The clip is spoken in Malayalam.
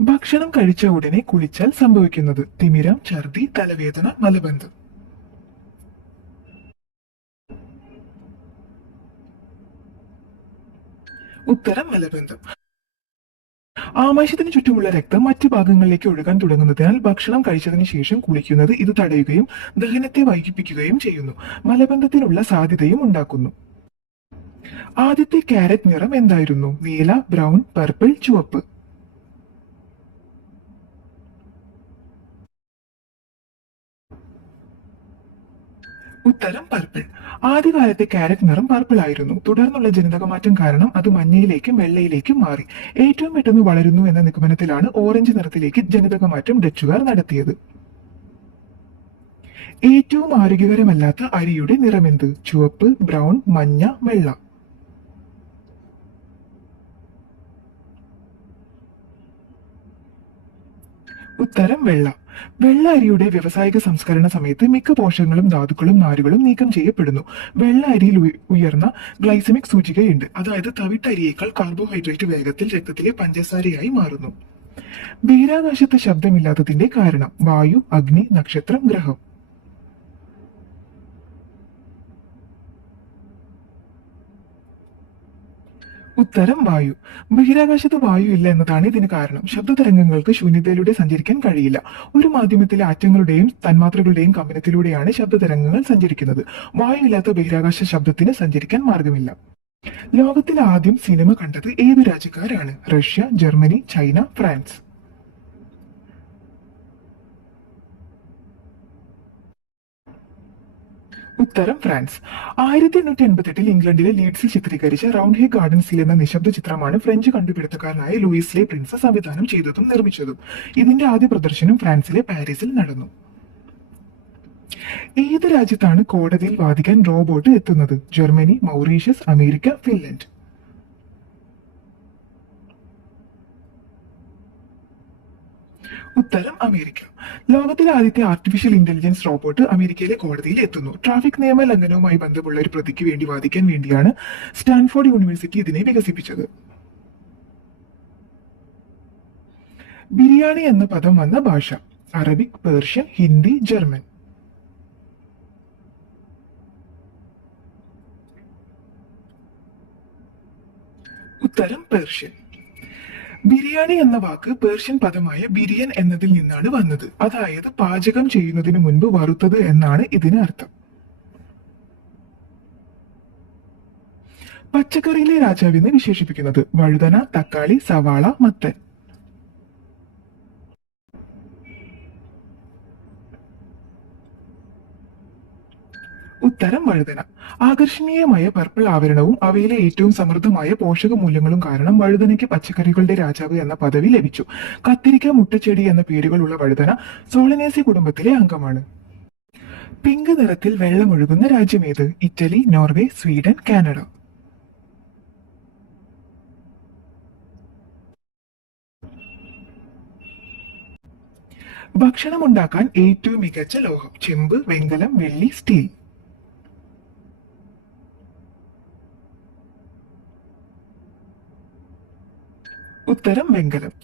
ഭക്ഷണം കഴിച്ച ഉടനെ കുളിച്ചാൽ സംഭവിക്കുന്നത് തിമിരം, ഛർദി, തലവേദന, മലബന്ധം. ഉത്തരം മലബന്ധം. ആമാശയത്തിന് ചുറ്റുമുള്ള രക്തം മറ്റു ഭാഗങ്ങളിലേക്ക് ഒഴുകാൻ തുടങ്ങുന്നതിനാൽ ഭക്ഷണം കഴിച്ചതിന് ശേഷം കുളിക്കുന്നത് ഇത് തടയുകയും ദഹനത്തെ വൈകിപ്പിക്കുകയും ചെയ്യുന്നു. മലബന്ധത്തിനുള്ള സാധ്യതയും ഉണ്ടാക്കുന്നു. ആദ്യത്തെ ക്യാരറ്റ് നിറം എന്തായിരുന്നു? നീല, ബ്രൗൺ, പർപ്പിൾ, ചുവപ്പ്. ഉത്തരം പർപ്പിൾ. ആദ്യകാലത്തെ ക്യാരറ്റ് നിറം പർപ്പിൾ ആയിരുന്നു. തുടർന്നുള്ള ജനിതകമാറ്റം കാരണം അത് മഞ്ഞയിലേക്കും വെള്ളയിലേക്കും മാറി. ഏറ്റവും പെട്ടെന്ന് വളരുന്നു എന്ന നിഗമനത്തിലാണ് ഓറഞ്ച് നിറത്തിലേക്ക് ജനിതകമാറ്റം ഡച്ചുകാർ നടത്തിയത്. ഏറ്റവും ആരോഗ്യകരമല്ലാത്ത അരിയുടെ നിറമെന്ത്? ചുവപ്പ്, ബ്രൗൺ, മഞ്ഞ, വെള്ള. ഉത്തരം വെള്ള. വെള്ള അരിയുടെ വ്യവസായിക സംസ്കരണ സമയത്ത് മിക്ക പോഷകങ്ങളും ധാതുക്കളും നാരുകളും നീക്കം ചെയ്യപ്പെടുന്നു. വെള്ള അരിയിൽ ഉയർന്ന ഗ്ലൈസമിക് സൂചികയുണ്ട്, അതായത് തവിട്ടരിയേക്കാൾ കാർബോഹൈഡ്രേറ്റ് വേഗത്തിൽ രക്തത്തിലെ പഞ്ചസാരയായി മാറുന്നു. ബഹിരാകാശത്ത് ശബ്ദമില്ലാത്തതിന്റെ കാരണം? വായു, അഗ്നി, നക്ഷത്രം, ഗ്രഹം. ഉത്തരം വായു. ബഹിരാകാശത്ത് വായു ഇല്ല എന്നതാണ് ഇതിന് കാരണം. ശബ്ദതരംഗങ്ങൾക്ക് ശൂന്യതയിലൂടെ സഞ്ചരിക്കാൻ കഴിയില്ല. ഒരു മാധ്യമത്തിലെ ആറ്റങ്ങളുടെയും തന്മാത്രകളുടെയും കമ്പനത്തിലൂടെയാണ് ശബ്ദതരംഗങ്ങൾ സഞ്ചരിക്കുന്നത്. വായു ഇല്ലാത്ത ബഹിരാകാശ ശബ്ദത്തിന് സഞ്ചരിക്കാൻ മാർഗമില്ല. ലോകത്തിൽ ആദ്യം സിനിമ കണ്ടത് ഏതു രാജ്യക്കാരാണ്? Russia, Germany, China, France. ഉത്തരം ഫ്രാൻസ്. 1888 ഇംഗ്ലണ്ടിലെ ലീഡ്സിൽ ചിത്രീകരിച്ച റൗണ്ട് ഹേ ഗാർഡൻ സീൽ എന്ന നിശബ്ദ ചിത്രമാണ് ഫ്രഞ്ച് കണ്ടുപിടുത്തക്കാരനായ ലൂയിസ് ലേ പ്രിൻസ് സംവിധാനം ചെയ്തതും നിർമ്മിച്ചതും. ഇതിന്റെ ആദ്യ പ്രദർശനം ഫ്രാൻസിലെ പാരീസിൽ നടന്നു. ഏത് രാജ്യത്താണ് കോടതിയിൽ വാദിക്കാൻ റോബോട്ട് എത്തുന്നത്? Germany, Mauritius, America, Finland. ഉത്തരം അമേരിക്ക. ലോകത്തിലെ ആദ്യത്തെ ആർട്ടിഫിഷ്യൽ ഇന്റലിജൻസ് റോബോട്ട് അമേരിക്കയിലെ കോടതിയിൽ എത്തുന്നു. ട്രാഫിക് നിയമ ലംഘനവുമായി ബന്ധമുള്ള ഒരു പ്രതിക്ക് വേണ്ടി വാദിക്കാൻ വേണ്ടിയാണ് സ്റ്റാൻഫോർഡ് യൂണിവേഴ്സിറ്റി ഇതിനെ വികസിപ്പിച്ചത്. ബിരിയാണി എന്ന പദം വന്ന ഭാഷ? Arabic, Persian, Hindi, German. ഉത്തരം പേർഷ്യൻ. ബിരിയാണി എന്ന വാക്ക് പേർഷ്യൻ പദമായ ബിരിയൻ എന്നതിൽ നിന്നാണ് വന്നത്. അതായത് പാചകം ചെയ്യുന്നതിന് മുൻപ് വറുത്തത് എന്നാണ് ഇതിന് അർത്ഥം. പച്ചക്കറിയിലെ രാജാവെന്ന് വിശേഷിപ്പിക്കുന്നത്? വഴുതന, തക്കാളി, സവാള, മത്തൻ. ഉത്തരം വഴുതന. ആകർഷണീയമായ പർപ്പിൾ ആവരണവും അവയിലെ ഏറ്റവും സമൃദ്ധമായ പോഷക മൂല്യങ്ങളും കാരണം വഴുതനയ്ക്ക് പച്ചക്കറികളുടെ രാജാവ് എന്ന പദവി ലഭിച്ചു. കത്തിരിക്ക, മുട്ടച്ചെടി എന്ന പേരുകളുള്ള വഴുതന സോളനേസി കുടുംബത്തിലെ അംഗമാണ്. പിങ്ക് നിറത്തിൽ വെള്ളമൊഴുകുന്ന രാജ്യമേത്? Italy, Norway, Sweden, Canada. ഭക്ഷണമുണ്ടാക്കാൻ ഏറ്റവും മികച്ച ലോഹം? ചെമ്പ്, വെങ്കലം, വെള്ളി, സ്റ്റീൽ. ഉത്തരം വെങ്കലം.